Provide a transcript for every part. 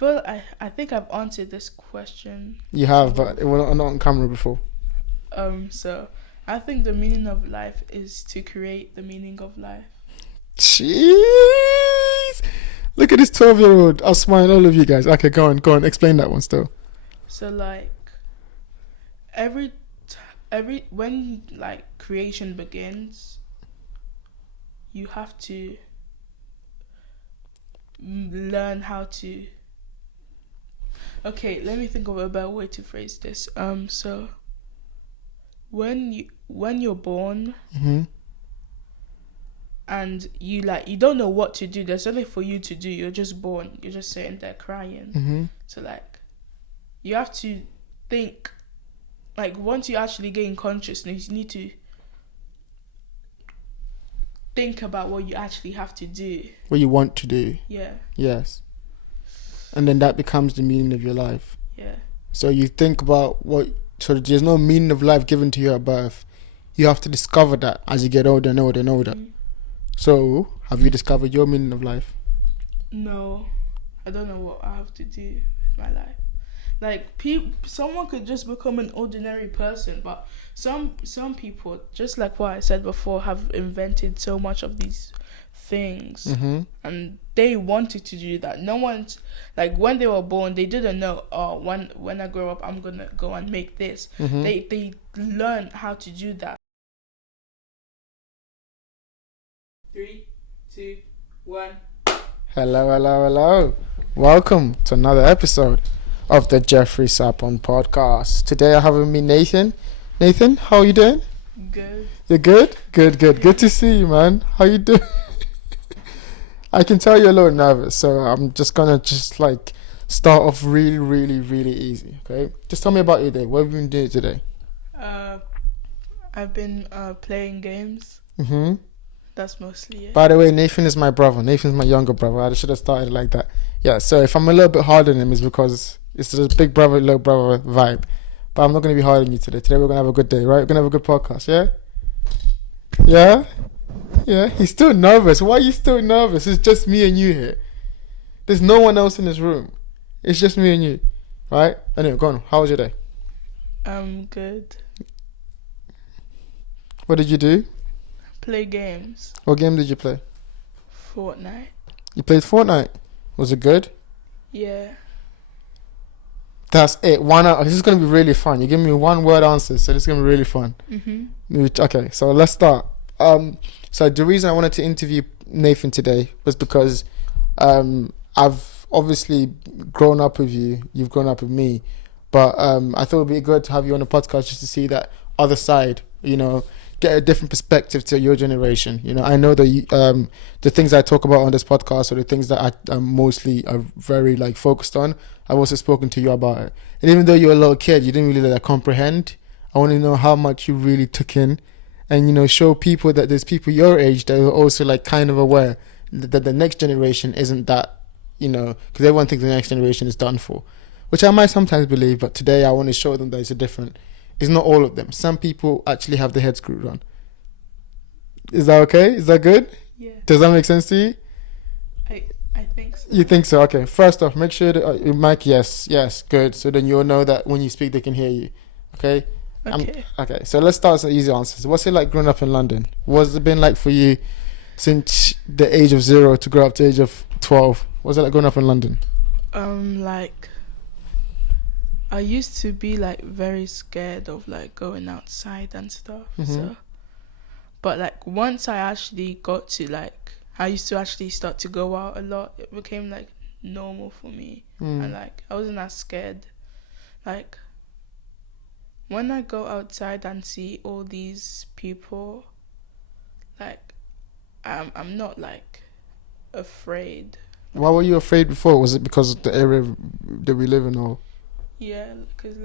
I think I've answered this question. You have, but it was not on camera before. So I think the meaning of life is to create the meaning of life. Jeez! Look at this 12-year-old. I'll smile all of you guys. Okay, go on. Explain that one still. So like every when like creation begins, you have to learn how to. Okay, let me think of a better way to phrase this. So when you're born. Mm-hmm. And you don't know what to do. There's nothing for you to do. You're just born. You're just sitting there crying. Mm-hmm. So like, you have to think. Like once you actually gain consciousness, you need to think about what you actually have to do. What you want to do. Yeah. Yes. And then that becomes the meaning of your life. Yeah. So you think about what. So there's no meaning of life given to you at birth. You have to discover that as you get older and older and older. Mm-hmm. So, have you discovered your meaning of life? No, I don't know what I have to do with my life. Like, someone could just become an ordinary person, but some people, just like what I said before, have invented so much of these things, Mm-hmm. and they wanted to do that. No one's like when they were born, they didn't know. Oh, when I grow up, I'm gonna go and make this. Mm-hmm. They learned how to do that. 3, 2, 1. Hello. Welcome to another episode of the Jeoffrey Sarpong podcast. Today I have with me Nathan. Nathan, how are you doing? Good. You're good? Good. Good to see you, man. How you doing? I can tell you're a little nervous, so I'm just gonna start off really easy, okay? Just tell me about your day. What have you been doing today? I've been playing games. Mm-hmm. That's mostly it. By the way, Nathan is my brother. Nathan's my younger brother. I should have started like that. Yeah, so if I'm a little bit harder than him, it's because it's a big brother, little brother vibe. But I'm not going to be harder than you today. Today we're going to have a good day, right? We're going to have a good podcast, yeah? Yeah? Yeah? He's still nervous. Why are you still nervous? It's just me and you here. There's no one else in this room. It's just me and you, right? Anyway, go on. How was your day? Good. What did you do? Play games. What game did you play? Fortnite. You played Fortnite. Was it good? Yeah. That's it. This is going to be really fun. You give me one word answers, so this is going to be really fun. Mm-hmm. Okay, so let's start. So the reason I wanted to interview Nathan today was because I've obviously grown up with you. You've grown up with me. But I thought it would be good to have you on the podcast just to see that other side, get a different perspective to your generation. I know that the things I talk about on this podcast are the things that I mostly are very focused on. I've also spoken to you about it. And even though you're a little kid, you didn't really comprehend. I want to know how much you really took in and, show people that there's people your age that are also kind of aware that the next generation isn't that, because everyone thinks the next generation is done for, which I might sometimes believe, but today I want to show them that it's not all of them. Some people actually have their head screwed on. Is that okay? Is that good? Yeah. Does that make sense to you? I think so. You think so? Okay. First off, make sure that your mic, yes, good. So then you'll know that when you speak, they can hear you. Okay? Okay. Okay. So let's start with some easy answers. What's it like growing up in London? What's it been like for you since the age of 0 to grow up to the age of 12? What's it like growing up in London? I used to be very scared of going outside and stuff. Mm-hmm. So, but once I actually got to I used to actually start to go out a lot. It became normal for me, and I wasn't as scared. When I go outside and see all these people, I'm not afraid. Why were you afraid before? Was it because of the area that we live in, or? Yeah, because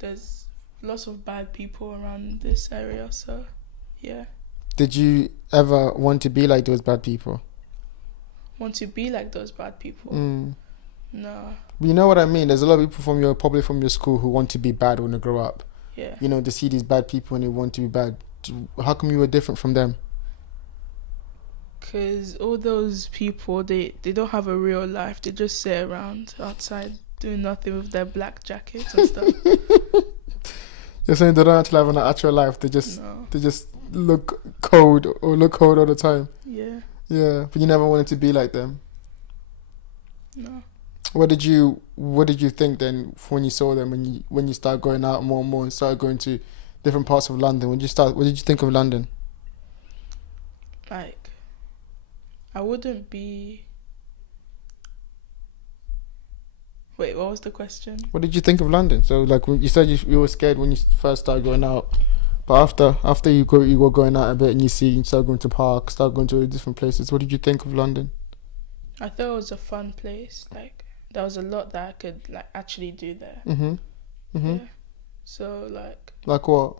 there's lots of bad people around this area, so yeah. Did you ever want to be like those bad people? Want to be like those bad people? No. But you know what I mean? There's a lot of people probably from your school who want to be bad when they grow up. Yeah. They see these bad people and they want to be bad. How come you were different from them? Because all those people, they don't have a real life. They just sit around outside doing nothing with their black jackets and stuff. You're saying they don't actually have an actual life. They just look cold or look cold all the time. Yeah. Yeah, but you never wanted to be like them. No. What did you think then when you saw them, when you started going out more and more and started going to different parts of London? What did you think of London? Like, I wouldn't be... Wait, what was the question? What did you think of London? So, like, you said you were scared when you first started going out, but after you were going out a bit and you started going to parks, started going to different places. What did you think of London? I thought it was a fun place. Like, there was a lot that I could like actually do there. Yeah. So like what?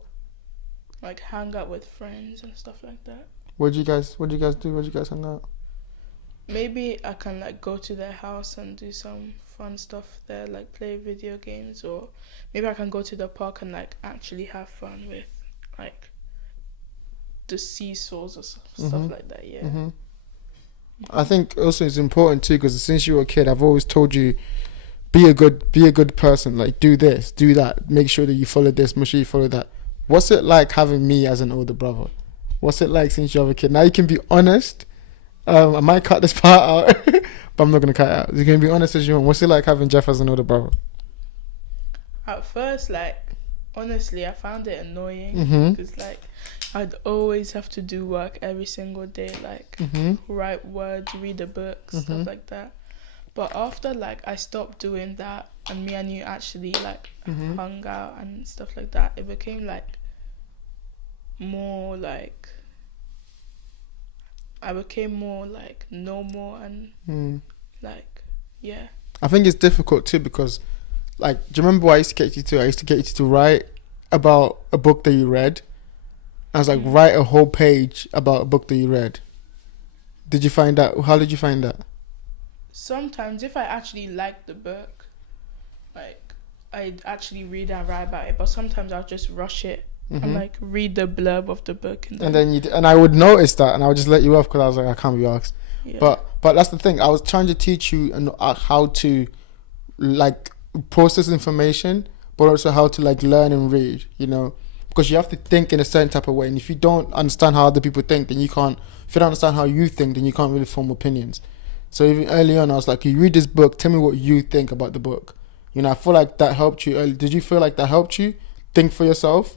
Like hang out with friends and stuff like that. What did you guys do? Where did you guys hang out? Maybe I can like go to their house and do some fun stuff there, like play video games, or maybe I can go to the park and like actually have fun with like the seesaws or stuff like that. Yeah. I think also it's important too, because since you were a kid, I've always told you, be a good person. Like, do this, do that. Make sure that you follow this. Make sure you follow that. What's it like having me as an older brother? What's it like since you're a kid? Now you can be honest. I might cut this part out, but I'm not gonna cut it out. You can be honest as you want. What's it like having Jeff as an older brother? At first, like, honestly, I found it annoying because like I'd always have to do work every single day, like write words, read a book, stuff like that. But after like I stopped doing that and me and you actually like hung out and stuff like that, it became like more like I became more like normal and like yeah. I think it's difficult too because like, do you remember what I used to get you to? I used to get you to write about a book that you read. I was like, write a whole page about a book that you read. Did you find that? How did you find that? Sometimes if I actually like the book, like I'd actually read and write about it, but sometimes I'll just rush it and like read the blurb of the book and then I would notice that and I would just let you off because I was like, I can't be asked. Yeah. But that's the thing. I was trying to teach you how to like process information, but also how to like learn and read, you know, because you have to think in a certain type of way, and if you don't understand how other people think, then you can't. If you don't understand how you think, then you can't really form opinions. So even early on, I was like, you read this book, tell me what you think about the book. You know, I feel like that helped you early. Did you feel like that helped you think for yourself?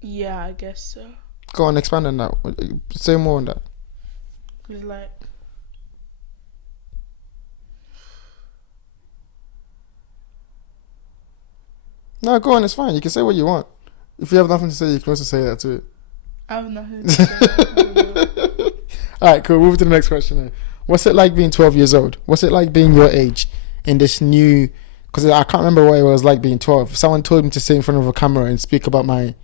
Yeah, I guess so. Go on, expand on that. Say more on that. Cause like no, go on, it's fine. You can say what you want. If you have nothing to say, you can also say that too. I have nothing to say. Alright, cool. Move to the next question then. What's it like being 12 years old? What's it like being your age in this new... Because I can't remember what it was like being 12. If someone told me to sit in front of a camera and speak about my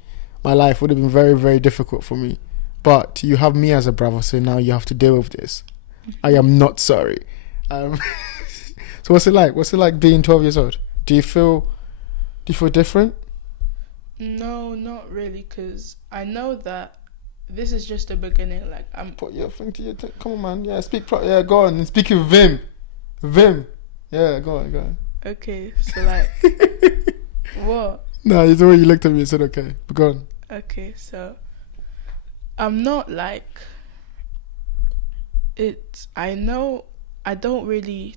life, it would have been very, very difficult for me. But you have me as a brother, so now you have to deal with this. I am not sorry. So what's it like? What's it like being 12 years old? Do you feel different? No, not really, because I know that this is just the beginning. Like Put your thing to your... Come on, man. Yeah, speak... yeah, go on. Speak with Vim. Yeah, go on. Okay, so like... What? No, it's the way you looked at me and said, okay. But go on. Okay, so... I'm not like... I know... I don't really...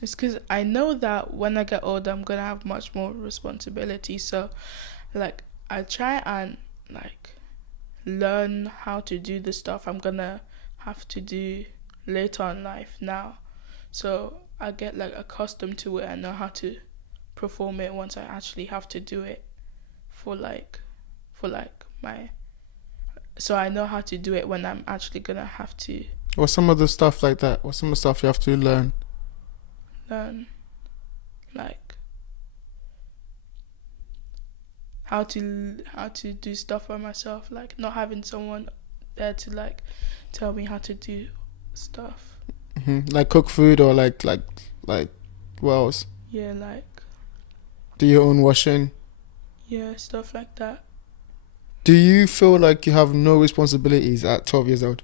It's because I know that when I get older, I'm going to have much more responsibility. So, like, I try and, like, learn how to do the stuff I'm going to have to do later in life now. So, I get, like, accustomed to it and know how to perform it once I actually have to do it for my... So, I know how to do it when I'm actually going to have to... What's some of the stuff like that? What's some of the stuff you have to learn? Like how to do stuff by myself, like not having someone there to like tell me how to do stuff. Like cook food or like what else? Yeah, like do your own washing. Yeah, stuff like that. Do you feel like you have no responsibilities at 12 years old?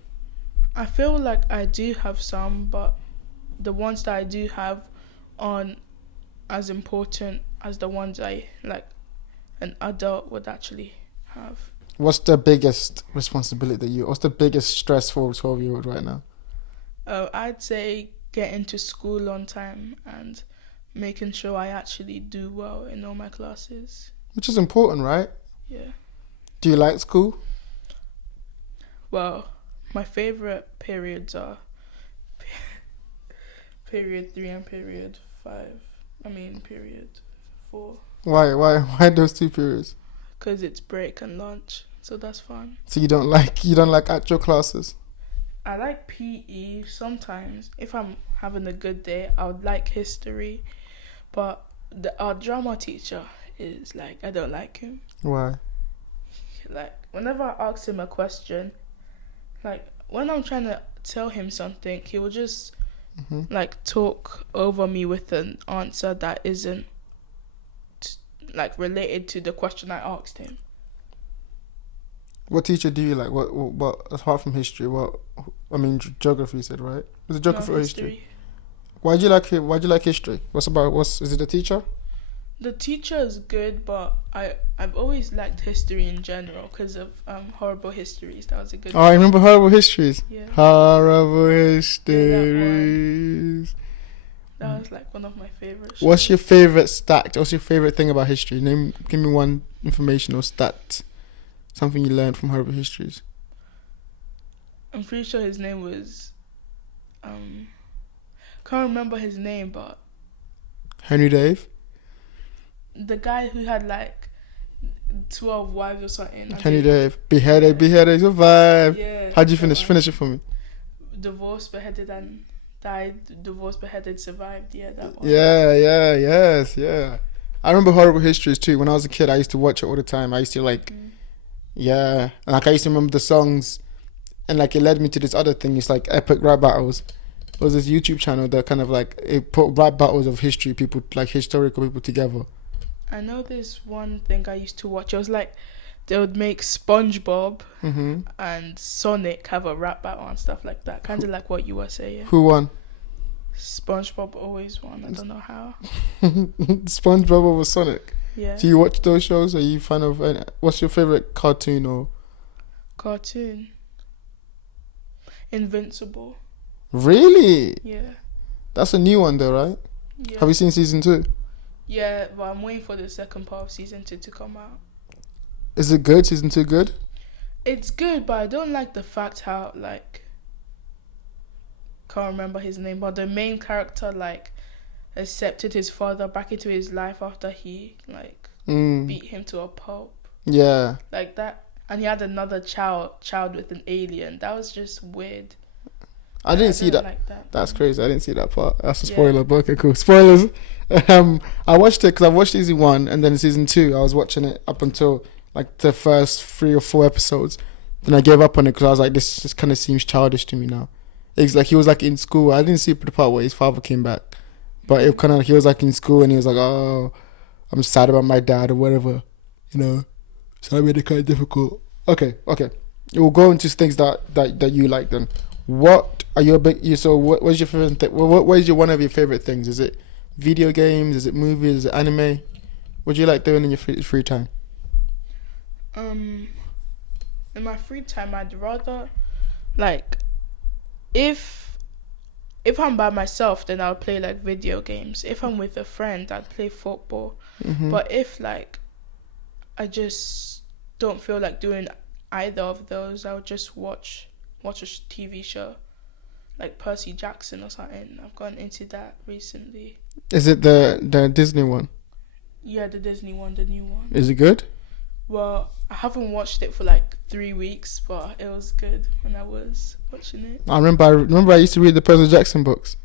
I feel like I do have some, but the ones that I do have aren't as important as the ones I like an adult would actually have. What's the biggest responsibility what's the biggest stress for a 12-year-old right now? I'd say getting to school on time and making sure I actually do well in all my classes. Which is important, right? Yeah. Do you like school? Well, my favorite periods are period 3 and period 5. Period 4. Why those two periods? Because it's break and lunch, so that's fun. So you don't like actual classes? I like PE sometimes. If I'm having a good day, I would like history. But our drama teacher is like, I don't like him. Why? Like, whenever I ask him a question, like, when I'm trying to tell him something, he will just, like, talk over me with an answer that isn't, like, related to the question I asked him. What teacher do you like? What apart from history? Geography you said, right? Was it geography or history? Why'd you like history? Is it the teacher? The teacher is good, but I've always liked history in general because of horrible histories. That was a good. Oh, I remember horrible histories. Yeah. Horrible histories. That was like one of my favorites. What's your favorite stat? What's your favorite thing about history? Give me one information or stat. Something you learned from horrible histories. I'm pretty sure his name was can't remember his name, but Henry Dave? The guy who had like 12 wives or something. Henry Dave. Beheaded, survived. Yeah. How'd you finish? Finish it for me. Divorced, beheaded and died. Divorced, beheaded, survived. Yeah, that one. Yeah. I remember horrible histories too. When I was a kid, I used to watch it all the time. I used to yeah. Like I used to remember the songs, and like it led me to this other thing. It's like epic rap battles. There was this YouTube channel that kind of like it put rap battles of history people, like historical people together. I know there's one thing I used to watch. It was like they would make SpongeBob and Sonic have a rap battle and stuff like that. Kind of like what you were saying. Who won? SpongeBob always won. I don't know how. SpongeBob over Sonic. Yeah. Do you watch those shows? Are you fan of? What's your favorite cartoon or? Cartoon. Invincible. Really? Yeah. That's a new one though, right? Yeah. Have you seen season 2? Yeah, but I'm waiting for the second part of season 2 to come out. Is it good? Season 2 good? It's good, but I don't like the fact how can't remember his name, but the main character accepted his father back into his life after he beat him to a pulp. Yeah. Like that, and he had another child with an alien. That was just weird. I didn't see that. Like that. That's crazy. I didn't see that part. That's a spoiler, but okay, cool. Spoilers. I watched it because I watched season 1 and then season 2. I was watching it up until the first 3 or 4 episodes. Then I gave up on it because I was like, this just kind of seems childish to me now. It's like he was in school. I didn't see the part where his father came back, but it kind of he was in school and he was like, oh, I'm sad about my dad or whatever, So that made it kind of difficult. Okay. We'll go into things that you like then. What are your what's your favorite thing? What is one of your favorite things? Is it video games? Is it movies? Is it anime? What do you like doing in your free time? In my free time, I'd rather if I'm by myself, then I'll play video games. If I'm with a friend, I'd play football. But if I just don't feel like doing either of those, I'll just watch a TV show like Percy Jackson or something. I've gotten into that recently. Is it the Disney one? Yeah, the Disney one, the new one. Is it good? Well, I haven't watched it for 3 weeks, but it was good when I was watching it. I remember I used to read the Percy Jackson books.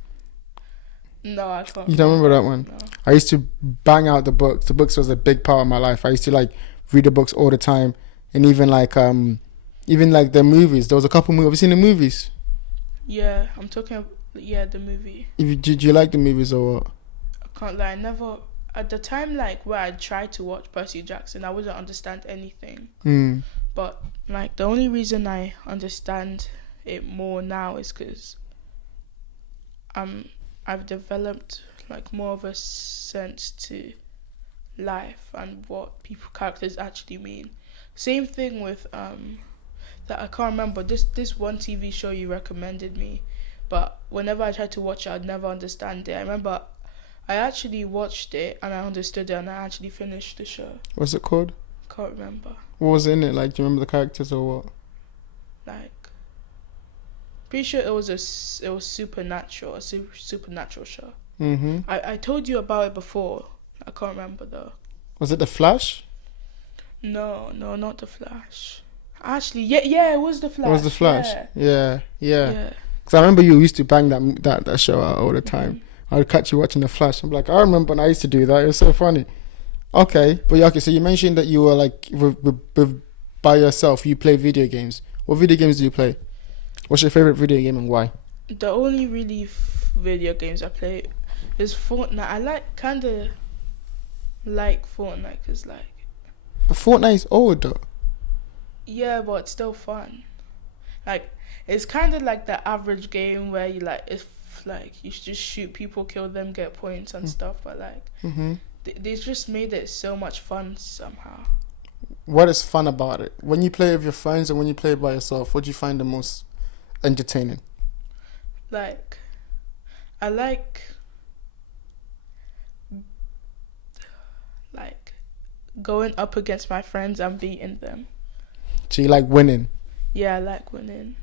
No, I can't. You don't remember that one? No. I used to bang out the books. The books was a big part of my life. I used to read the books all the time, and even the movies. There was a couple movies. Have you seen the movies? Yeah, I'm talking. The movie. Did you like the movies or what? I can't lie. I never. At the time, where I tried to watch Percy Jackson, I wouldn't understand anything. But like the only reason I understand it more now is because I've developed like more of a sense to life and what people characters actually mean. Same thing with that I can't remember this one TV show you recommended me, but whenever I tried to watch it, I'd never understand it. I remember I actually watched it and I understood it and I actually finished the show. What's it called? Can't remember. What was in it? Like, do you remember the characters or what? Like, pretty sure it was supernatural, a supernatural show. Mm-hmm. I told you about it before. I can't remember though. Was it The Flash? No, not The Flash. Actually, yeah, it was The Flash. It was The Flash. Yeah. Yeah. Because I remember you used to bang that show out all the time. Mm-hmm. I would catch you watching The Flash. I'm like, I remember when I used to do that. It was so funny. Okay, but okay. So you mentioned that you were like with by yourself. You play video games. What video games do you play? What's your favorite video game and why? The only really video games I play is Fortnite. I kind of like Fortnite because like. But Fortnite is old though. Yeah, but it's still fun. Like it's kind of like the average game where you like if like you just shoot people, kill them, get points and stuff. But like they just made it so much fun somehow. What is fun about it? When you play with your friends and when you play by yourself, what do you find the most entertaining? Like, I like going up against my friends and beating them. So you like winning? Yeah, I like winning.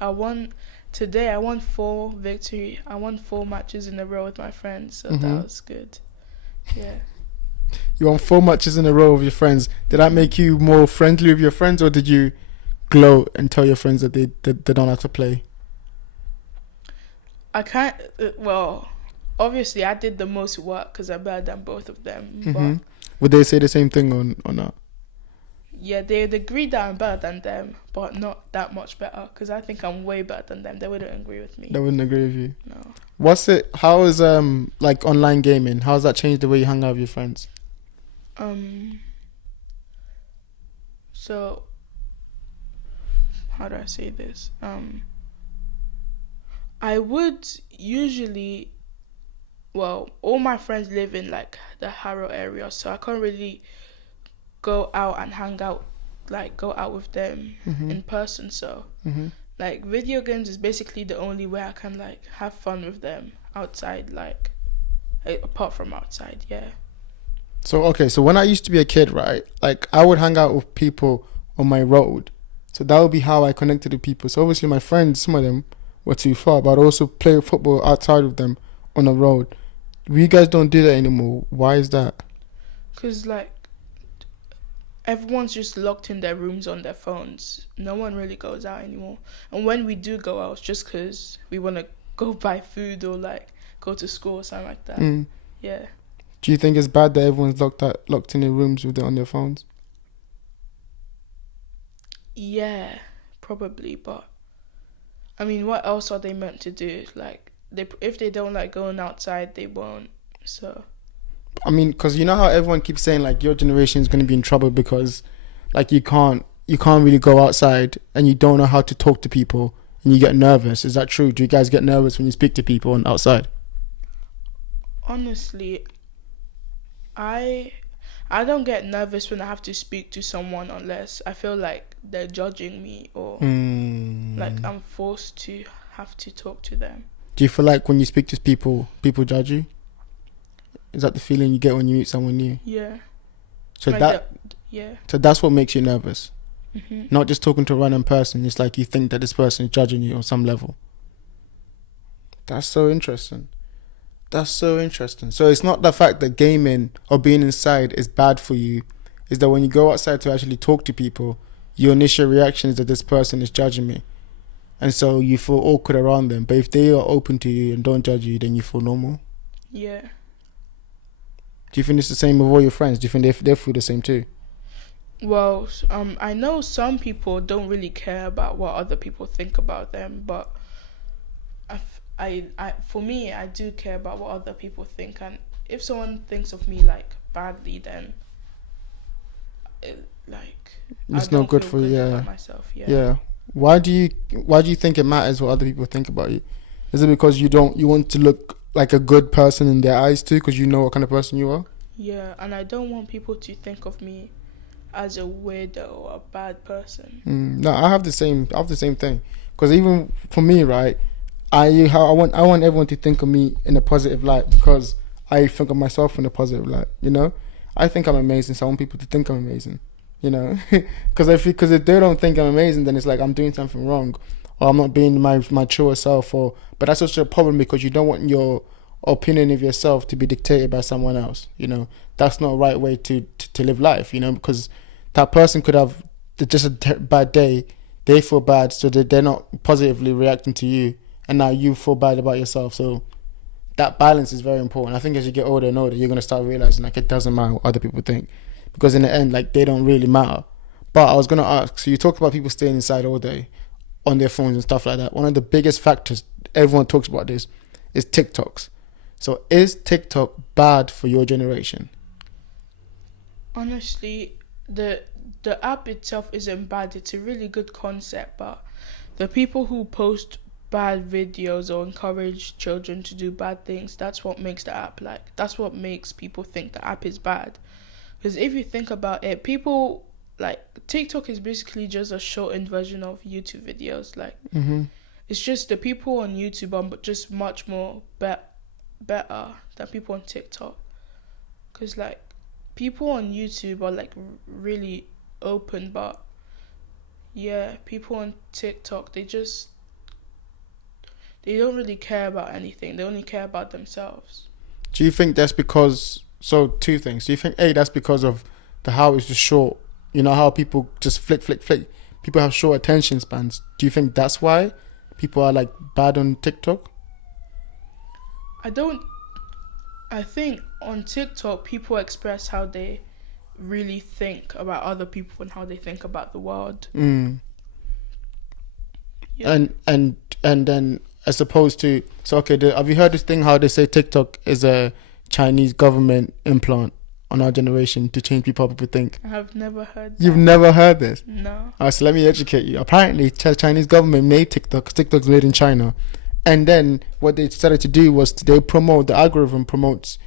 I won 4 victory. I won 4 matches in a row with my friends, so that was good. Yeah. You won 4 matches in a row with your friends. Did that make you more friendly with your friends, or did you gloat and tell your friends that they don't have to play? I can't. Well, obviously, I did the most work because I'm better than both of them. But would they say the same thing or not? Yeah, they'd agree that I'm better than them, but not that much better because I think I'm way better than them. They wouldn't agree with me. They wouldn't agree with you. No. How is like online gaming? How has that changed the way you hang out with your friends? So how do I say this? I would usually, well, all my friends live in like the Harrow area, so I can't really go out and hang out, like go out with them in person. So like video games is basically the only way I can like have fun with them outside, like apart from outside. Yeah. So when I used to be a kid, right, like I would hang out with people on my road. So that would be how I connected with people. So obviously my friends, some of them were too far, but I'd also play football outside with them on the road. You guys don't do that anymore. Why is that? Because like everyone's just locked in their rooms on their phones. No one really goes out anymore. And when we do go out, it's just because we want to go buy food or like go to school or something like that. Yeah. Do you think it's bad that everyone's locked in their rooms with it on their phones? Yeah, probably. But I mean, what else are they meant to do? Like, if they don't like going outside, they won't. So. I mean, because you know how everyone keeps saying like your generation is going to be in trouble because, like, you can't really go outside and you don't know how to talk to people and you get nervous. Is that true? Do you guys get nervous when you speak to people on outside? Honestly, I don't get nervous when I have to speak to someone unless I feel like they're judging me or like I'm forced to have to talk to them. Do you feel like when you speak to people judge you? Is that the feeling you get when you meet someone new? Yeah. So like So that's what makes you nervous. Mm-hmm. Not just talking to a random person. It's like you think that this person is judging you on some level. That's so interesting. So it's not the fact that gaming or being inside is bad for you. It's that when you go outside to actually talk to people, your initial reaction is that this person is judging me. And so you feel awkward around them. But if they are open to you and don't judge you, then you feel normal. Yeah. Do you think it's the same with all your friends? Do you think they feel the same too? Well, I know some people don't really care about what other people think about them, but for me, I do care about what other people think, and if someone thinks of me like badly, then like It's I not don't good feel for you. good Yeah. about myself. Yeah. Yeah. Why do you think it matters what other people think about you? Is it because you want to look like a good person in their eyes too, because you know what kind of person you are? Yeah, and I don't want people to think of me as a weirdo or a bad person. No, I have the same thing. Because even for me, right, I want everyone to think of me in a positive light, because I think of myself in a positive light. You know, I think I'm amazing, so I want people to think I'm amazing. You know, because if they don't think I'm amazing, then it's like I'm doing something wrong, or I'm not being my truer self. But that's also a problem, because you don't want your opinion of yourself to be dictated by someone else. You know, that's not a right way to live life. You know, because that person could have just a bad day. They feel bad, so that they're not positively reacting to you, and now you feel bad about yourself. So that balance is very important. I think as you get older and older, you're gonna start realizing like it doesn't matter what other people think, because in the end, like they don't really matter. But I was gonna ask. So you talked about people staying inside all day on their phones and stuff like that. One of the biggest factors everyone talks about this is TikToks. So is TikTok bad for your generation? Honestly, the app itself isn't bad. It's a really good concept, but the people who post bad videos or encourage children to do bad things, that's what makes the app that's what makes people think the app is bad. Because if you think about it, people TikTok is basically just a shortened version of YouTube videos. It's just the people on YouTube are just much more better than people on TikTok. Because people on YouTube are really open, but yeah, people on TikTok, they don't really care about anything. They only care about themselves. Do you think that's because? So two things. Do you think that's because of how it's just short? You know how people just flick. People have short attention spans. Do you think that's why people are bad on TikTok? I think on TikTok people express how they really think about other people and how they think about the world. Yeah. And then as opposed to have you heard this thing how they say TikTok is a Chinese government implant on our generation to change people how people think? I have never heard that. You've never heard this? No. Alright, so let me educate you. Apparently Chinese government made TikTok. TikTok's made in China, and then what they decided to do was the algorithm promotes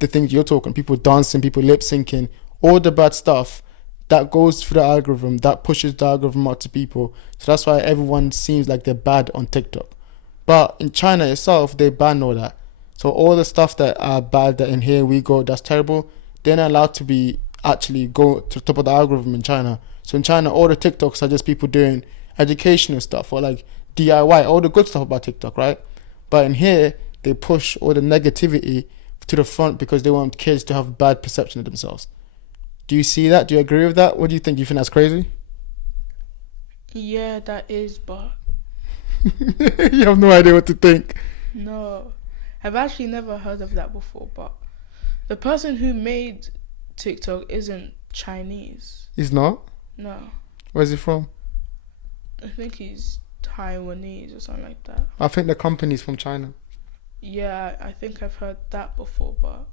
the things you're talking, people dancing, people lip syncing, all the bad stuff that goes through the algorithm, that pushes the algorithm out to people. So that's why everyone seems like they're bad on TikTok. But in China itself, they ban all that. So all the stuff that are bad, that in here we go, that's terrible, they're not allowed to be actually go to the top of the algorithm in China. So in China, all the TikToks are just people doing educational stuff or DIY, all the good stuff about TikTok, right? But in here, they push all the negativity to the front because they want kids to have bad perception of themselves. Do you see that? Do you agree with that? What do you think? Do you think that's crazy? Yeah, that is, but you have no idea what to think. No, I've actually never heard of that before, but the person who made TikTok isn't Chinese. He's not? No. Where's he from? I think he's Taiwanese or something like that. I think the company's from China. Yeah, I think I've heard that before, but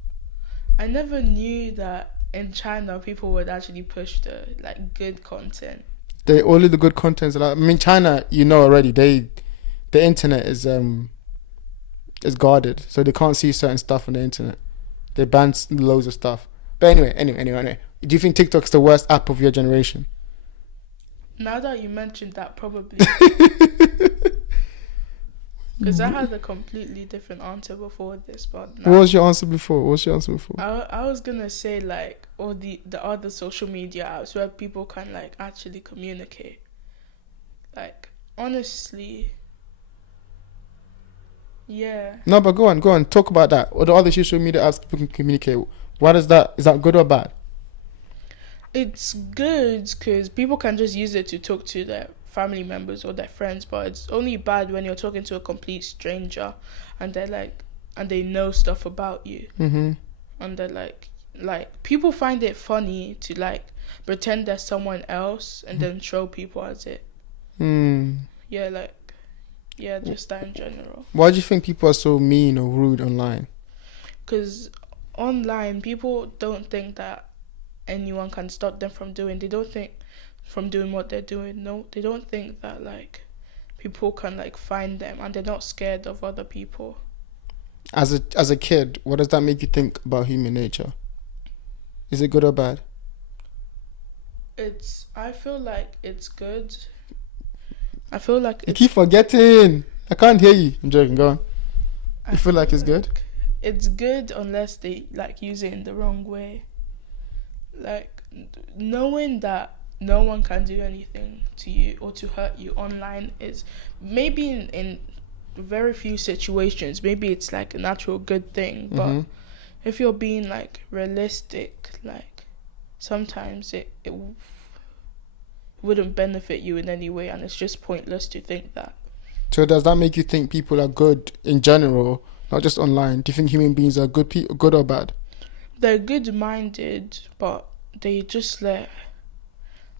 I never knew that in China people would actually push the good content. They only the good contents. I mean, China, you know already. The internet is guarded, so they can't see certain stuff on the internet. They ban loads of stuff. But anyway. Do you think TikTok's the worst app of your generation? Now that you mentioned that, probably. Because I had a completely different answer before this, but now, What was your answer before? I was gonna say all the other social media apps where people can actually communicate. Honestly, yeah. No, but go on. Talk about that. Or the other social media apps people can communicate. What is that? Is that good or bad? It's good because people can just use it to talk to their family members or their friends, but it's only bad when you're talking to a complete stranger and they're and they know stuff about you. Mm-hmm. And they're people find it funny to pretend they're someone else and then troll people as it. Yeah, just that in general. Why do you think people are so mean or rude online? Because online people don't think that anyone can stop them from doing. They don't think from doing what they're doing. No, they don't think that like people can like find them, and they're not scared of other people. As a kid, what does that make you think about human nature? Is it good or bad? I feel like it's good. I feel like You keep forgetting. I can't hear you. I'm joking. Go on. You feel like it's good? It's good unless they like use it in the wrong way. Like knowing that no one can do anything to you or to hurt you online is maybe in very few situations, maybe it's like a natural good thing, but if you're being like realistic, like sometimes it wouldn't benefit you in any way, and it's just pointless to think that. So does that make you think people are good in general, not just online? Do you think human beings are good or bad? They're good-minded, but they just let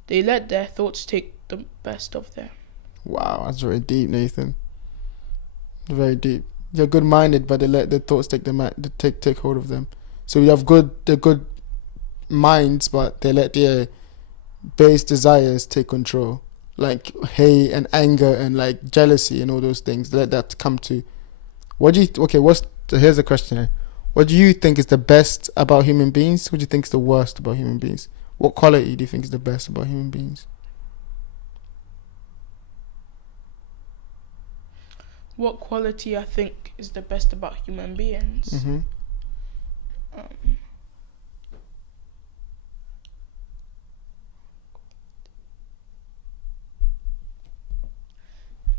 their thoughts take the best of them. Wow, that's very deep, Nathan. Very deep. They're good-minded, but they let their thoughts take hold of them. So you have they're good minds, but they let their base desires take control, like hate and anger and like jealousy and all those things. They let that come to. Here's the question here. What do you think is the best about human beings? What do you think is the worst about human beings? What quality do you think is the best about human beings? What quality I think is the best about human beings?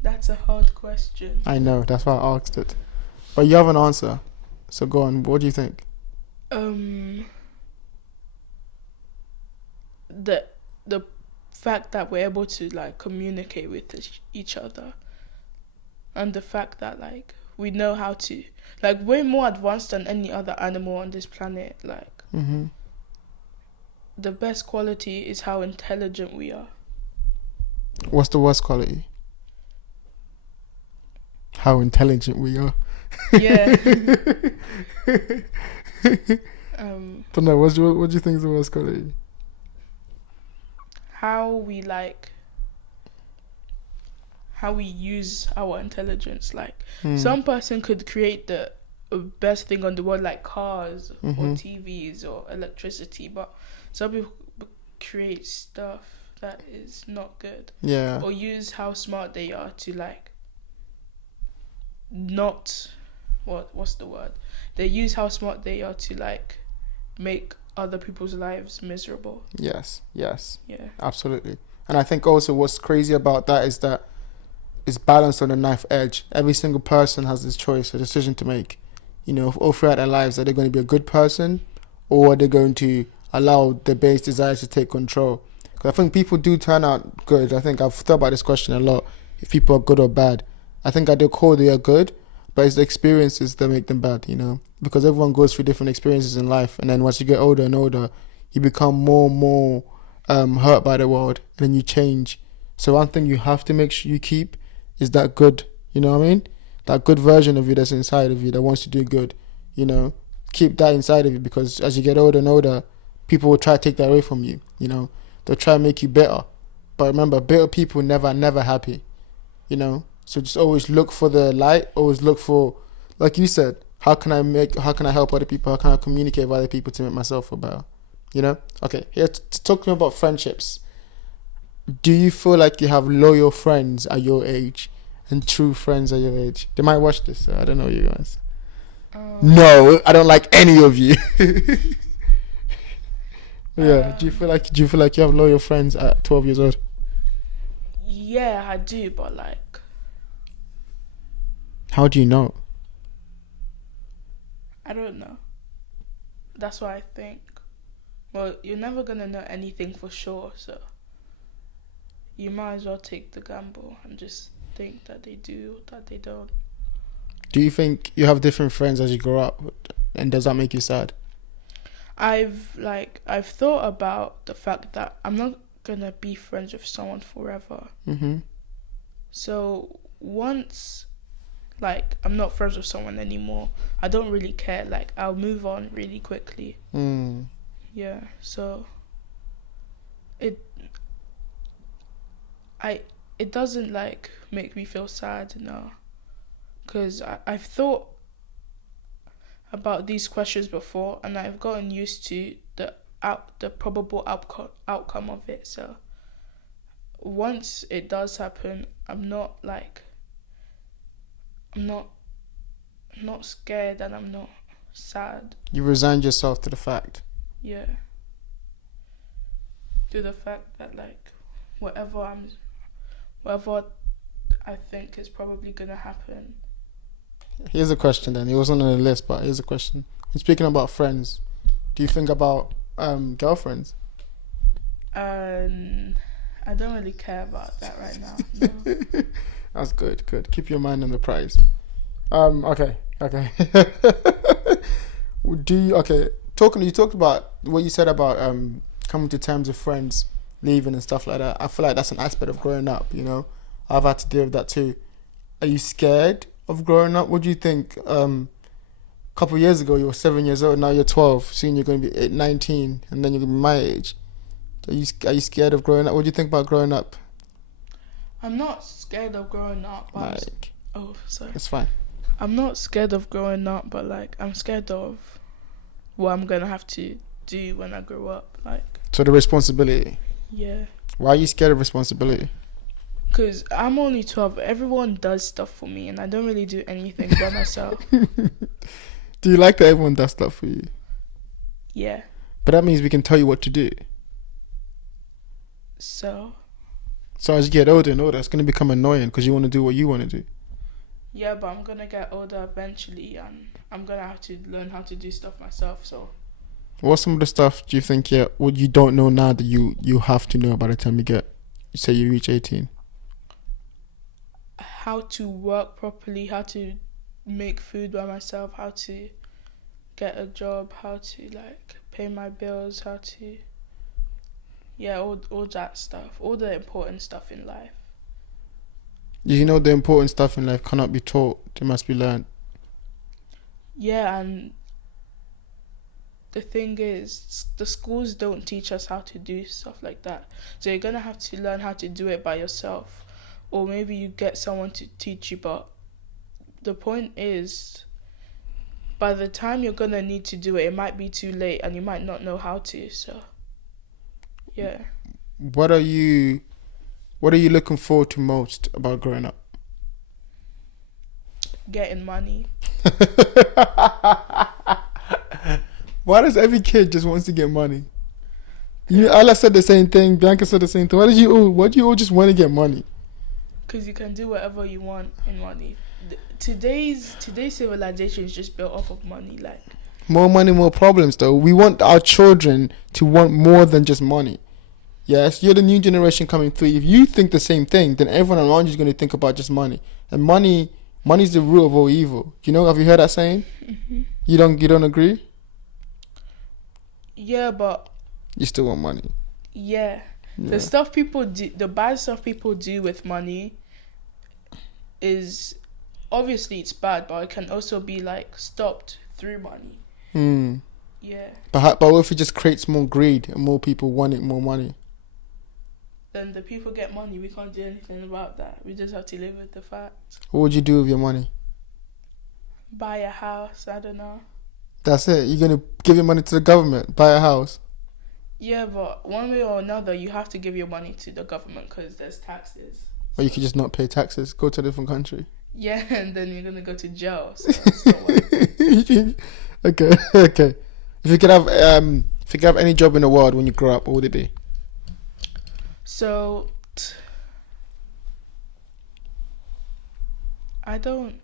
That's a hard question. I know, that's why I asked it. But you have an answer. So go on, what do you think? The fact that we're able to like communicate with each other, and the fact that like we know how to, like, we're more advanced than any other animal on this planet. Like the best quality is how intelligent we are. What's the worst quality? How intelligent we are. Yeah. Don't know. What do you think is the worst quality? How we use our intelligence. Like some person could create the best thing on the world, like cars or TVs or electricity, but some people create stuff that is not good. Yeah. Or use how smart they are to like not what's the word? They use how smart they are to like make other people's lives miserable. Yes. Yeah. Absolutely. And I think also what's crazy about that is that it's balanced on a knife edge. Every single person has this choice, a decision to make. You know, all throughout their lives, are they going to be a good person, or are they going to allow their base desires to take control? Because I think people do turn out good. I think I've thought about this question a lot. If people are good or bad, I think at their core they are good, but it's the experiences that make them bad. You know, because everyone goes through different experiences in life, and then once you get older and older, you become more and more hurt by the world, and then you change. So one thing you have to make sure you keep is that good, you know what I mean? That good version of you that's inside of you that wants to do good, you know? Keep that inside of you, because as you get older and older, people will try to take that away from you, you know? They'll try to make you bitter. But remember, bitter people never happy, you know? So just always look for the light, always look for, like you said, how can I help other people? How can I communicate with other people to make myself feel better? You know? Okay, here to talk to me about friendships. Do you feel like you have loyal friends at your age and true friends at your age? They might watch this, so I don't know you guys. No, I don't like any of you. Yeah. Do you feel like you have loyal friends at 12 years old? Yeah, I do, but like, how do you know? I don't know. That's what I think. Well, you're never gonna know anything for sure, so you might as well take the gamble and just think that they do, that they don't. Do you think you have different friends as you grow up, and does that make you sad? I've thought about the fact that I'm not gonna be friends with someone forever. So once, like, I'm not friends with someone anymore, I don't really care. Like, I'll move on really quickly. Yeah, so it I it doesn't like make me feel sad, no, because I've thought about these questions before, and I've gotten used to the probable outcome of it. So once it does happen, I'm not scared, and I'm not sad. You resigned yourself to the fact. Yeah. To the fact that like whatever I think is probably gonna happen. Here's a question then. It wasn't on the list, but here's a question. When speaking about friends, do you think about girlfriends? I don't really care about that right now. No. That's good. Keep your mind on the prize. Okay. You talked about what you said about coming to terms with friends leaving and stuff like that. I feel like that's an aspect of growing up, you know. I've had to deal with that too. Are you scared of growing up? What do you think? A couple of years ago you were 7 years old, now you're 12, soon you're going to be 19, and then you're going to be my age. Are you scared of growing up? What do you think about growing up? I'm not scared of growing up. Sorry. It's fine. I'm not scared of growing up, but like I'm scared of what I'm gonna have to do when I grow up. Like. So the responsibility. Yeah. Why are you scared of responsibility? Because I'm only 12. Everyone does stuff for me, and I don't really do anything by myself. Do you like that everyone does stuff for you? Yeah. But that means we can tell you what to do. So as you get older and older, it's going to become annoying because you want to do what you want to do. Yeah, but I'm going to get older eventually, and I'm going to have to learn how to do stuff myself, so. What's some of the stuff do you think, what you don't know now that you have to know by the time you reach 18? How to work properly, how to make food by myself, how to get a job, how to like pay my bills, how to... Yeah, all that stuff. All the important stuff in life. You know the important stuff in life cannot be taught. It must be learned. Yeah, and the thing is, the schools don't teach us how to do stuff like that. So you're going to have to learn how to do it by yourself. Or maybe you get someone to teach you. But the point is, by the time you're going to need to do it, it might be too late and you might not know how to, so... Yeah. What are you looking forward to most about growing up? Getting money. Why does every kid just wants to get money? Ella said the same thing. Bianca said the same thing. Why do you all just want to get money? Because you can do whatever you want in money. Today's civilization is just built off of money. Like more money, more problems. Though we want our children to want more than just money. Yes, you're the new generation coming through. If you think the same thing, then everyone around you is going to think about just money. And money's the root of all evil. Have you heard that saying? Mm-hmm. You don't agree? Yeah, but you still want money. Yeah. The stuff people do, the bad stuff people do with money is obviously it's bad, but it can also be like stopped through money. Yeah. But what if it just creates more greed and more people wanting more money? Then the people get money. We can't do anything about that. We just have to live with the fact. What would you do with your money? Buy a house. I don't know. That's it. You're gonna give your money to the government, buy a house. Yeah, but one way or another, you have to give your money to the government because there's taxes. Or you could just not pay taxes, go to a different country. Yeah, and then you're gonna go to jail. So it's not worth it. Okay. If you could have any job in the world when you grow up, what would it be? So, I don't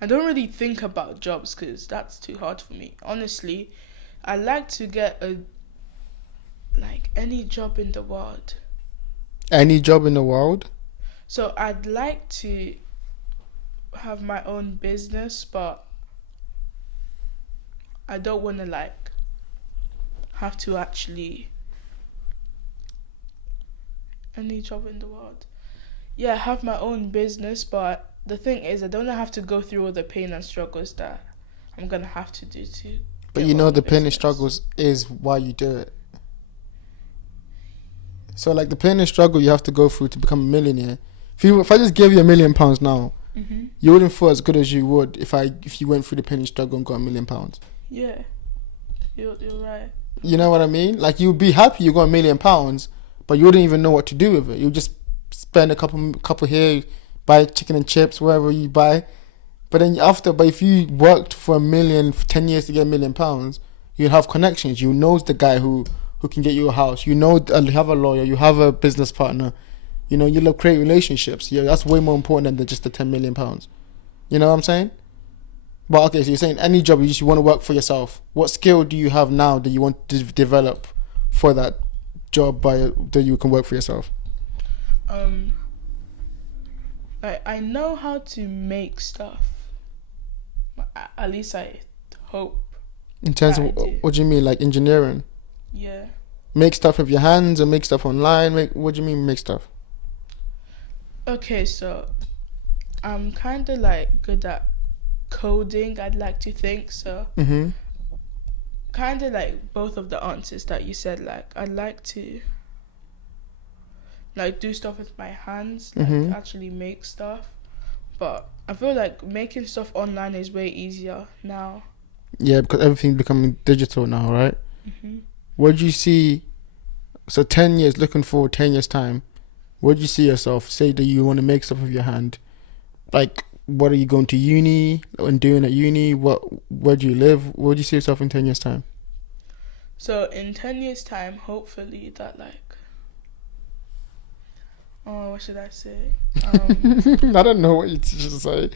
really think about jobs because that's too hard for me. Honestly, I like to get any job in the world. Any job in the world? So I'd like to have my own business, but I don't want to have to actually... Any job in the world. Yeah, have my own business, but the thing is, I don't have to go through all the pain and struggles that I'm going to have to do to... But the pain and struggles is why you do it. So like the pain and struggle you have to go through to become a millionaire. If I just gave you £1,000,000 now, you wouldn't feel as good as you would if you went through the pain and struggle and got £1,000,000. Yeah, you're right. You know what I mean? Like you'd be happy you got £1,000,000, but you wouldn't even know what to do with it. You just spend a couple here, buy chicken and chips, wherever you buy. But if you worked for for 10 years to get £1,000,000, you'd have connections. You know the guy who can get you a house. You know, you have a lawyer. You have a business partner. You know, you'll create relationships. Yeah, that's way more important than just the £10,000,000. You know what I'm saying? But okay, so you're saying any job you just want to work for yourself. What skill do you have now that you want to develop for that job that you can work for yourself? I know how to make stuff. At least I hope. In terms of what do you mean, like engineering? Yeah. Make stuff with your hands or make stuff online? What do you mean make stuff? Okay, so I'm kind of like good at coding, I'd like to think. So kind of like both of the answers that you said. Like I'd like to like do stuff with my hands, like actually make stuff. But I feel like making stuff online is way easier now. Yeah, because everything's becoming digital now, right? What do you see? So 10 years, looking forward 10 years time, where do you see yourself? Say that you want to make stuff with your hand. Like, what are you going to uni and doing at uni? Where do you live? Where do you see yourself in 10 years time? So in 10 years time, hopefully that what should I say? I don't know what you should say.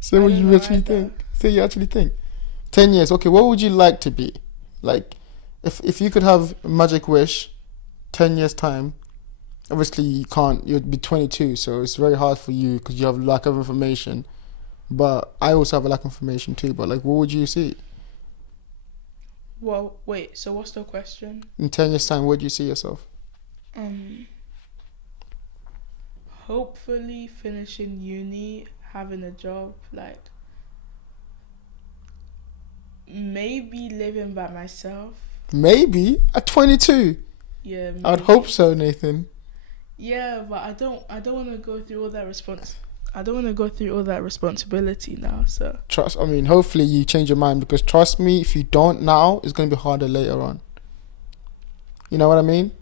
Say what you actually think. Say you actually think. 10 years, okay, what would you like to be? Like, if you could have a magic wish, 10 years time, obviously you can't, you'd be 22, so it's very hard for you because you have lack of information. But I also have a lack of information too, but like, what would you see? Well, wait, so what's the question? In 10 years time, where do you see yourself? Hopefully finishing uni, having a job, like maybe living by myself. Maybe at 22. Yeah, maybe. I'd hope so, Nathan. Yeah, but I don't want to go through all that responsibility now. So hopefully you change your mind, because trust me, if you don't now, it's going to be harder later on. You know what I mean?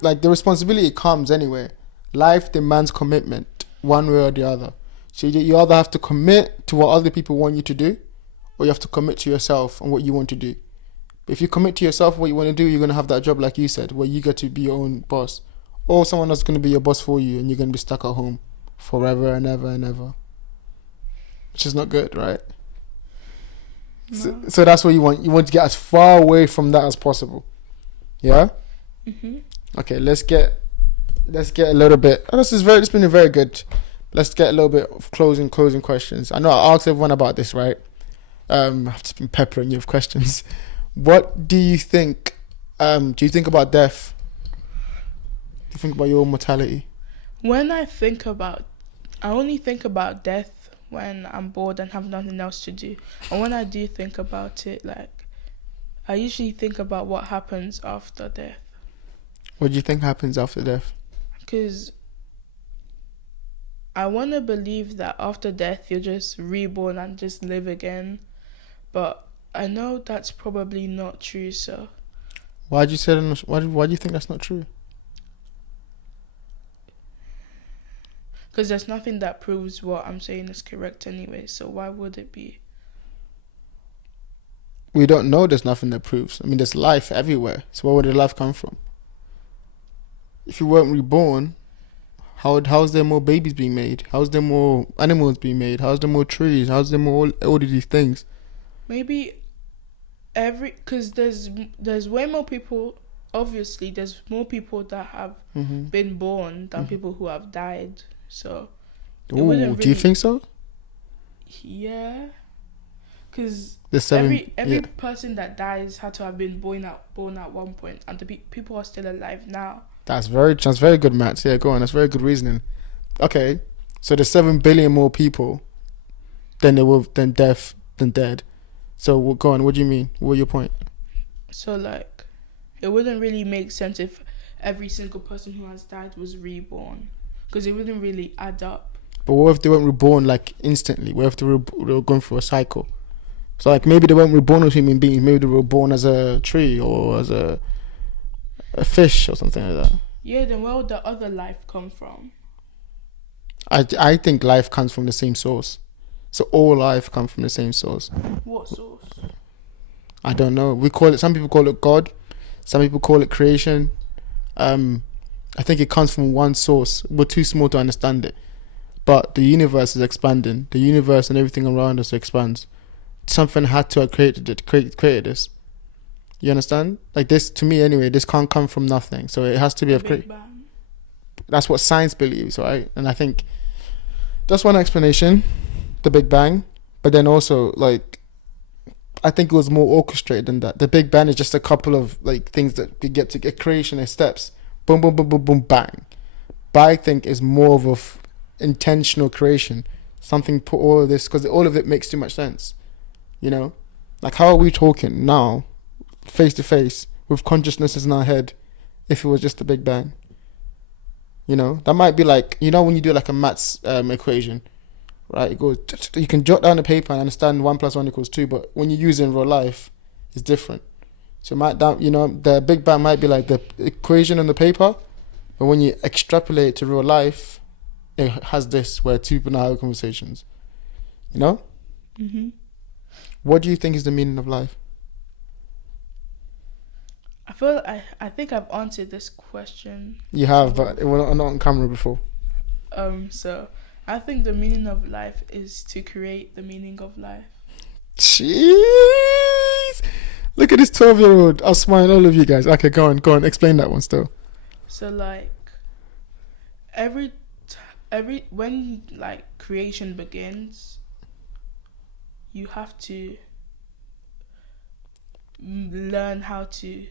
Like, the responsibility comes anyway. Life demands commitment, one way or the other. So you either have to commit to what other people want you to do, or you have to commit to yourself and what you want to do. But if you commit to yourself what you want to do, you're going to have that job, like you said, where you get to be your own boss. Or someone else is going to be your boss for you, and you're going to be stuck at home forever and ever and ever. Which is not good, right? No. So that's what you want. You want to get as far away from that as possible. Yeah? Okay, let's get a little bit. It's been very good. Let's get a little bit of closing questions. I know I asked everyone about this, right? I've just been peppering you with questions. What do you think? Do you think about death? Do you think about your mortality? When I only think about death when I'm bored and have nothing else to do. And when I do think about it, like, I usually think about what happens after death. What do you think happens after death? Because I want to believe that after death you're just reborn and just live again, but I know that's probably not true. So why do you think that's not true? Because there's nothing that proves what I'm saying is correct anyway, so why would it be? We don't know. There's nothing that proves. I mean, there's life everywhere, so where would the life come from? If you weren't reborn, how's there more babies being made? How's there more animals being made? How's there more trees? How's there more all of these things? Maybe because there's way more people. Obviously, there's more people that have been born than people who have died. So, do you think so? Yeah, because every person that dies had to have been born at one point, and the people are still alive now. That's very good, Matt. Yeah, go on. That's very good reasoning. Okay, so there's 7 billion more people than dead. So go on. What do you mean? What's your point? So like, it wouldn't really make sense if every single person who has died was reborn, because it wouldn't really add up. But what if they weren't reborn like instantly? What if they were going through a cycle? So like maybe they weren't reborn as human beings. Maybe they were born as a tree or as a fish or something like that. Yeah, then where would the other life come from? I think life comes from the same source. So all life comes from the same source. What source? I don't know. We call it. Some people call it God. Some people call it creation. I think it comes from one source. We're too small to understand it. But the universe is expanding. The universe and everything around us expands. Something had to have created it. Created this. You understand? Like this, to me anyway, this can't come from nothing. So it has to be a Big Bang. That's what science believes, right? And I think that's one explanation, the Big Bang. But then also, like, I think it was more orchestrated than that. The Big Bang is just a couple of like things that we get to get creation in steps. Boom, boom, boom, boom, boom, bang. But I think it's more of a intentional creation. Something put all of this, because all of it makes too much sense. You know, like how are we talking now, face to face, with consciousnesses in our head, if it was just the Big Bang? You know, that might be like, you know, when you do like a maths equation, right? It goes, you can jot down the paper and understand 1 + 1 = 2, but when you use it in real life, it's different. So the Big Bang might be like the equation on the paper, but when you extrapolate it to real life, it has this where two people now have conversations. You know? Mm-hmm. What do you think is the meaning of life? I think I've answered this question. You have, but it was not on camera before. So I think the meaning of life is to create the meaning of life. Jeez! Look at this 12-year-old. I'll smile all of you guys. Okay, go on. Explain that one still. So like, every when like creation begins, you have to learn how to.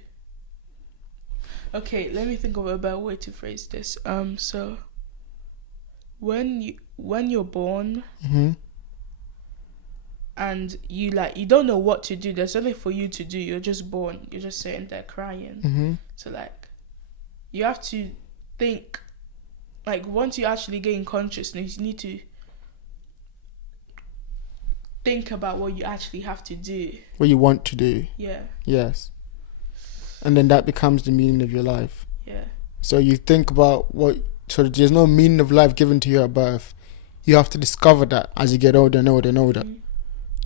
Okay, let me think of a better way to phrase this. So when you're born, Mm-hmm. and you don't know what to do, there's nothing for you to do. You're just born. You're just sitting there crying. Mm-hmm. So like, you have to think. Like once you actually gain consciousness, you need to think about what you actually have to do. What you want to do. Yeah. Yes. And then that becomes the meaning of your life. Yeah. So you think about so there's no meaning of life given to you at birth. You have to discover that as you get older and older and older. Mm.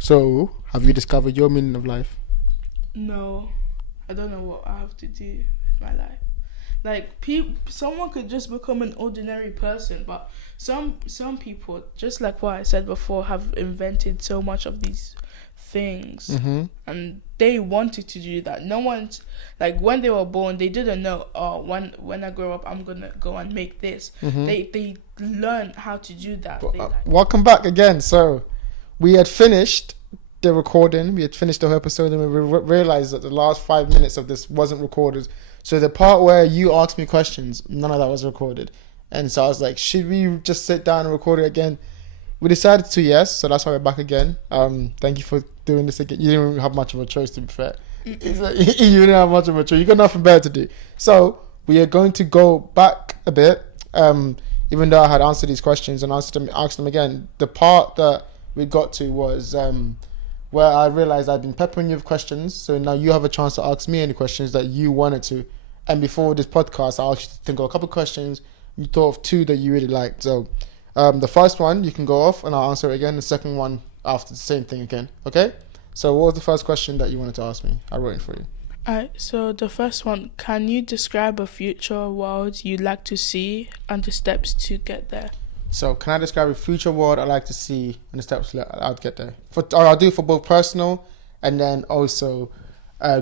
So, have you discovered your meaning of life? No. I don't know what I have to do with my life. Like, someone could just become an ordinary person, but some people, just like what I said before, have invented so much of these things, Mm-hmm. and they wanted to do that. No one's like, when they were born, they didn't know. Oh, when I grow up, I'm gonna go and make this. Mm-hmm. They learn how to do that. Welcome back again. So, we had finished the recording. We had finished the whole episode, and we realized that the last 5 minutes of this wasn't recorded. So the part where you asked me questions, none of that was recorded. And so I was like, should we just sit down and record it again? We decided to, yes. So that's why we're back again. Thank you for doing this again. You didn't even have much of a choice, to be fair. It's like, you didn't have much of a choice. You got nothing better to do. So we are going to go back a bit. Even though I had answered these questions and asked them again, the part that we got to was where I realized I'd been peppering you with questions. So now you have a chance to ask me any questions that you wanted to. And before this podcast, I asked you to think of a couple of questions. You thought of two that you really liked. So the first one, you can go off and I'll answer it again. The second one, after the same thing again. Okay? So what was the first question that you wanted to ask me? I wrote it for you. Alright, so the first one, can you describe a future world you'd like to see and the steps to get there? So, can I describe a future world I'd like to see and the steps I'd get there? I'll do it for both personal and then also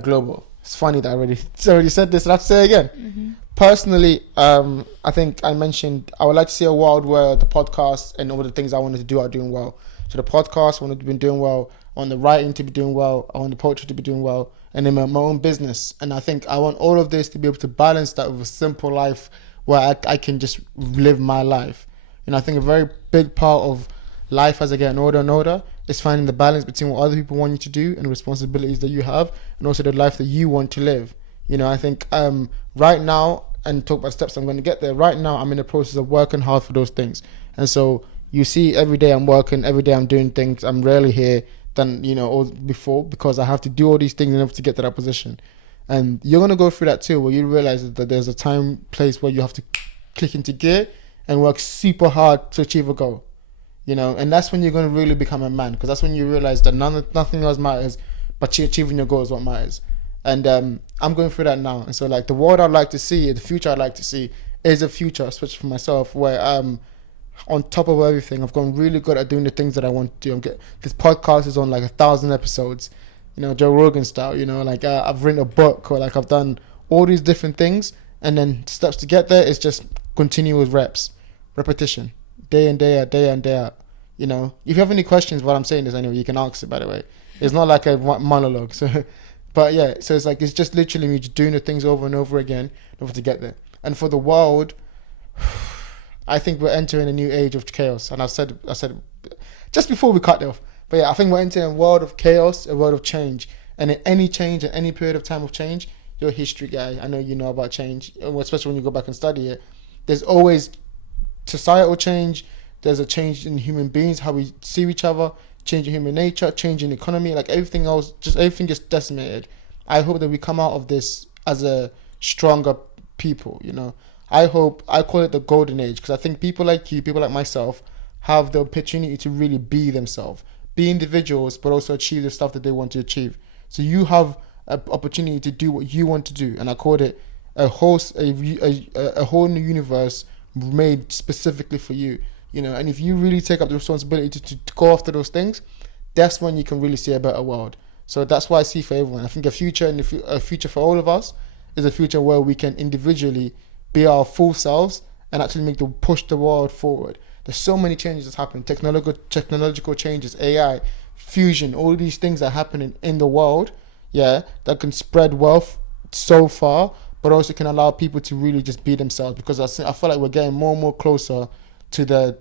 global. It's funny that I already said this and I have to say it again. Mm-hmm. Personally, I think I mentioned I would like to see a world where the podcast and all the things I wanted to do are doing well. So the podcast I wanted to be doing well, I want the writing to be doing well, I want the poetry to be doing well, and then my own business. And I think I want all of this to be able to balance that with a simple life where I can just live my life. And I think a very big part of life as I get older and older is finding the balance between what other people want you to do and the responsibilities that you have, and also the life that you want to live. You know, I think right now and talk about steps I'm going to get there. Right now, I'm in the process of working hard for those things. And so you see, every day I'm working, every day I'm doing things. I'm rarely here than, or before, because I have to do all these things in order to get to that position. And you're going to go through that too, where you realize that there's a time, place where you have to click into gear and work super hard to achieve a goal. And that's when you're going to really become a man, because that's when you realize that nothing else matters, but you achieving your goal is what matters. And I'm going through that now. And so, like, the world I'd like to see, the future I'd like to see, is a future, especially for myself, where on top of everything, I've gotten really good at doing the things that I want to do. This podcast is on like 1,000 episodes, Joe Rogan style. I've written a book, or like I've done all these different things, and then steps to get there is just continuous repetition, day in, day out, day in, day out. If you have any questions while I'm saying this, anyway, you can ask it. By the way, it's not like a monologue. So, but yeah, so it's just literally me just doing the things over and over again in order to get there. And for the world, I think we're entering a new age of chaos. And I said just before we cut off. But yeah, I think we're entering a world of chaos, a world of change. And in any change, in any period of time of change, you're a history guy. I know you know about change, especially when you go back and study it. There's always societal change. There's a change in human beings, how we see each other, change in human nature, change in economy, like everything else, just everything gets decimated. I hope that we come out of this as a stronger people, I call it the golden age, because I think people like you, people like myself, have the opportunity to really be themselves, be individuals, but also achieve the stuff that they want to achieve. So you have an opportunity to do what you want to do, and I called it a whole new universe made specifically for you. And if you really take up the responsibility to go after those things, that's when you can really see a better world. So that's what I see for everyone. I think a future for all of us is a future where we can individually be our full selves and actually push the world forward. There's so many changes that's happening, technological changes, AI, fusion, all these things are happening in the world, that can spread wealth so far, but also can allow people to really just be themselves, because I feel like we're getting more and more closer to the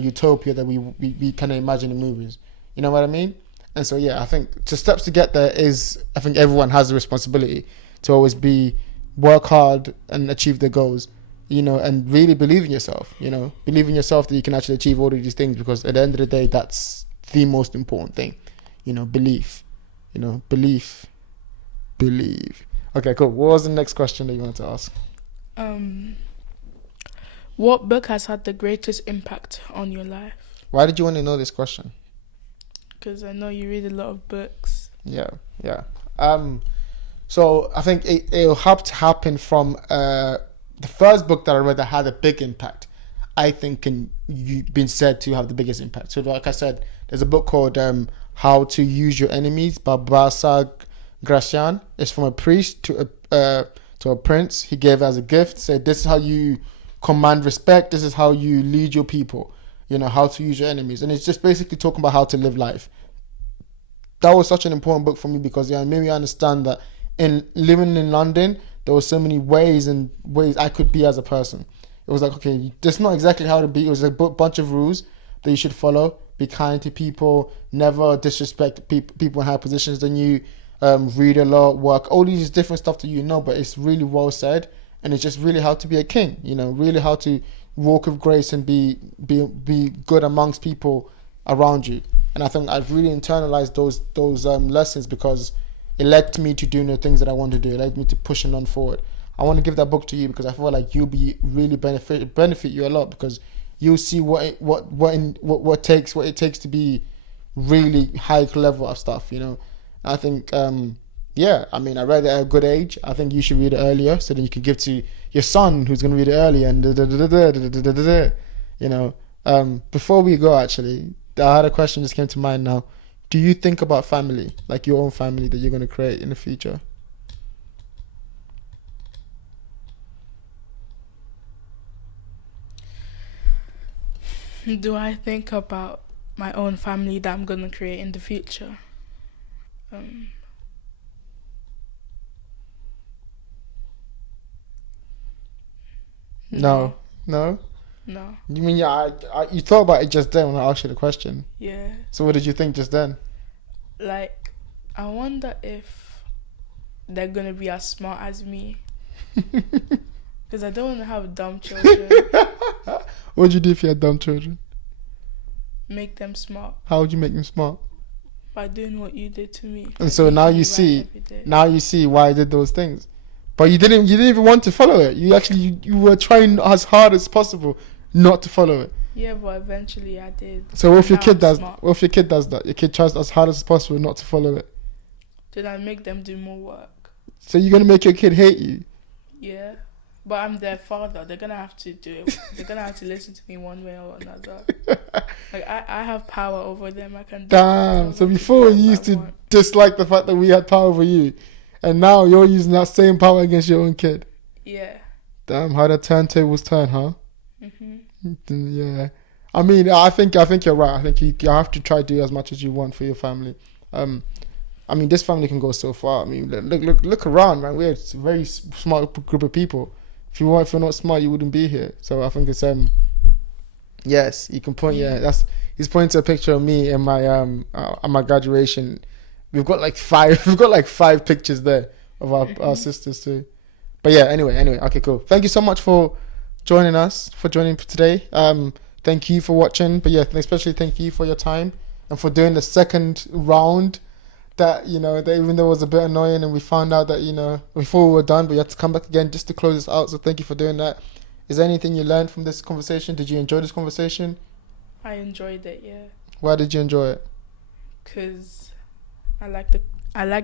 utopia that we kind of imagine in movies. You know what I mean? And so, I think the steps to get there is, I think everyone has the responsibility to always work hard and achieve their goals, and really believe in yourself, believe in yourself that you can actually achieve all of these things, because at the end of the day, that's the most important thing, belief, believe. Okay, cool. What was the next question that you wanted to ask? What book has had the greatest impact on your life? Why did you want to know this question? Because I know you read a lot of books. Yeah. So I think it'll have to happen from the first book that I read that had a big impact. I think been said to have the biggest impact. So like I said, there's a book called How to Use Your Enemies by Barsa Gracian. It's from a priest to a prince. He gave as a gift. Said, this is how you command respect. This is how you lead your people. How to use your enemies. And it's just basically talking about how to live life. That was such an important book for me, because it made me understand that in living in London, there were so many ways I could be as a person. It was like, okay, that's not exactly how to be. It was a bunch of rules that you should follow. Be kind to people. Never disrespect people in higher positions than you. Read a lot, work, all these different stuff that but it's really well said. And it's just really how to be a king, really how to walk with grace and be good amongst people around you. And I think I've really internalized those lessons, because it led me to doing the things that I want to do. It led me to pushing on forward. I want to give that book to you, because I feel like you'll be really benefit you a lot, because you'll see what it takes to be really high level of stuff. I think I read it at a good age. I think you should read it earlier, so then you can give to your son, who's going to read it earlier, and before we go, actually, I had a question just came to mind now. Do you think about family, like your own family that you're going to create in the future? Do I think about my own family that I'm going to create in the future? No. No. You mean you thought about it just then when I asked you the question? Yeah. So what did you think just then? Like, I wonder if they're gonna be as smart as me. Because I don't want to have dumb children. What would you do if you had dumb children? Make them smart. How would you make them smart? By doing what you did to me. And so now you see why I did those things. But you didn't even want to follow it. You were trying as hard as possible not to follow it. Yeah, but eventually I did. So what if your kid does that? Your kid tries as hard as possible not to follow it. Then I make them do more work. So you're gonna make your kid hate you? Yeah. But I'm their father. They're gonna have to do it. They're gonna have to listen to me one way or another. Like I have power over them. I can. Damn. So before you used to dislike the fact that we had power over you, and now you're using that same power against your own kid. Yeah. Damn, how the turntables turn, huh? Mhm. Yeah. I mean, I think you're right. I think you have to try to do as much as you want for your family. I mean, this family can go so far. I mean, look around, man. We're a very smart group of people. If you're not smart, you wouldn't be here. So I think it's yes, you can point. Yeah, he's pointing to a picture of me in my at my graduation. We've got like five pictures there of our sisters too. But yeah, anyway, okay, cool. Thank you so much for joining us for today. Thank you for watching. But yeah, especially thank you for your time and for doing the second round. That that even though it was a bit annoying and we found out that before we were done, but you had to come back again just to close this out. So thank you for doing that. Is there anything you learned from this conversation? Did you enjoy this conversation? I enjoyed it. Yeah. Why did you enjoy it? Because I like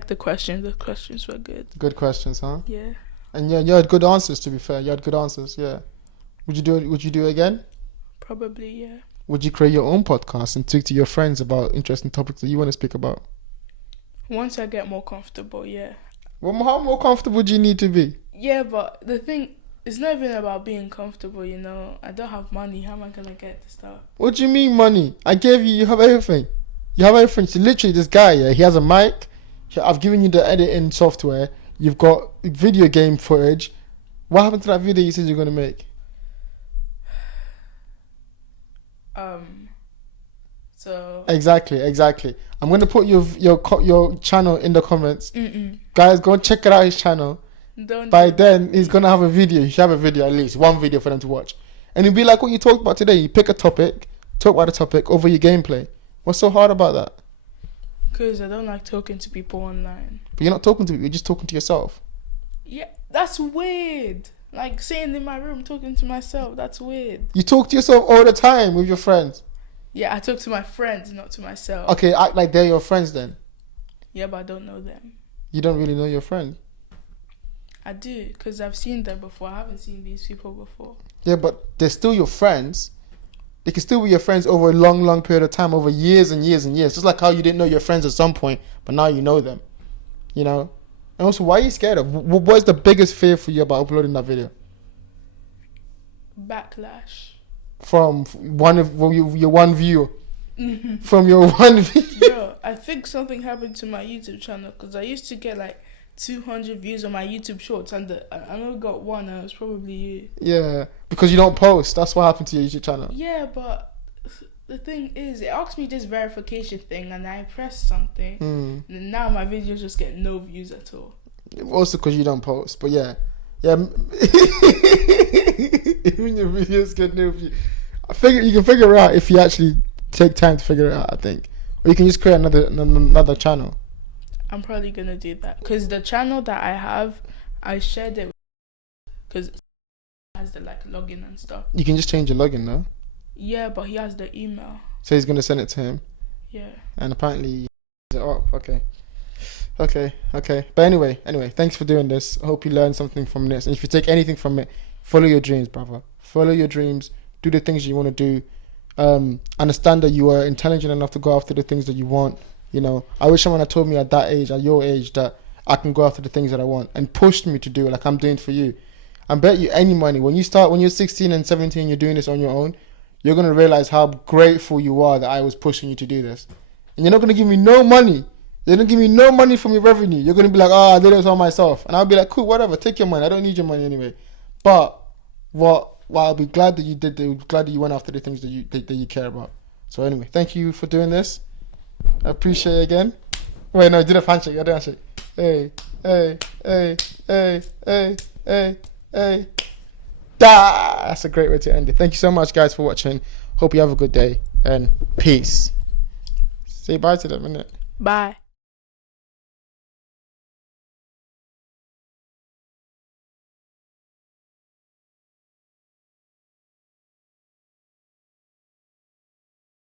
the questions. The questions were good. Good questions, huh? Yeah. And yeah, you had good answers. To be fair, you had good answers. Yeah. Would you do it? Would you do it again? Probably, yeah. Would you create your own podcast and talk to your friends about interesting topics that you want to speak about? Once I get more comfortable, yeah. Well, how more comfortable do you need to be? Yeah, but the thing, it's not even about being comfortable, I don't have money. How am I going to get the stuff? What do you mean money? I gave you have everything. You have everything. So literally, this guy, yeah, he has a mic. I've given you the editing software. You've got video game footage. What happened to that video you said you're going to make? So exactly. I'm gonna put your channel in the comments. Mm-mm. Guys, go and check it out his channel. By then he's gonna have a video. You should have a video, at least one video for them to watch, and it'll be like what you talked about today. You pick a topic, talk about the topic over your gameplay. What's so hard about that? Because I don't like talking to people online. But you're not talking to people. You're just talking to yourself. Yeah, that's weird. Like sitting in my room talking to myself. That's weird. You talk to yourself all the time with your friends. Yeah, I talk to my friends, not to myself. Okay, act like they're your friends then. Yeah, but I don't know them. You don't really know your friends. I do, because I've seen them before. I haven't seen these people before. Yeah, but they're still your friends. They can still be your friends over a long, long period of time, over years and years and years. Just like how you didn't know your friends at some point, but now you know them. And also, why are you scared of? What is the biggest fear for you about uploading that video? Backlash. From your one view. Mm-hmm. From your one view. Bro, I think something happened to my YouTube channel because I used to get like 200 views on my YouTube shorts and I only got one and it was probably you. Yeah, because you don't post. That's what happened to your YouTube channel. Yeah, but the thing is, it asked me this verification thing and I pressed something and now my videos just get no views at all. Also because you don't post, but yeah. Even your videos get no views. You can figure it out if you actually take time to figure it out, I think. Or you can just create another channel. I'm probably going to do that. Because the channel that I have, I shared it because it has the login and stuff. You can just change your login, no? Yeah, but he has the email. So he's going to send it to him? Yeah. And apparently it up. Okay. But anyway, thanks for doing this. I hope you learned something from this. And if you take anything from it, follow your dreams, brother. Follow your dreams. Do the things you want to do. Understand that you are intelligent enough to go after the things that you want. I wish someone had told me at that age, at your age, that I can go after the things that I want and pushed me to do it like I'm doing for you. I bet you any money, when you're 16 and 17, you're doing this on your own, you're going to realize how grateful you are that I was pushing you to do this. And you're not going to give me no money. You're going to give me no money from your revenue. You're going to be like, I did this all myself. And I'll be like, cool, whatever, take your money. I don't need your money anyway. But I'll be glad that you did. Glad that you went after the things that you care about. So anyway, thank you for doing this. I appreciate it again. Wait, no, do the handshake. I do handshake. Hey. That's a great way to end it. Thank you so much, guys, for watching. Hope you have a good day, and peace. Say bye to them, innit? Bye.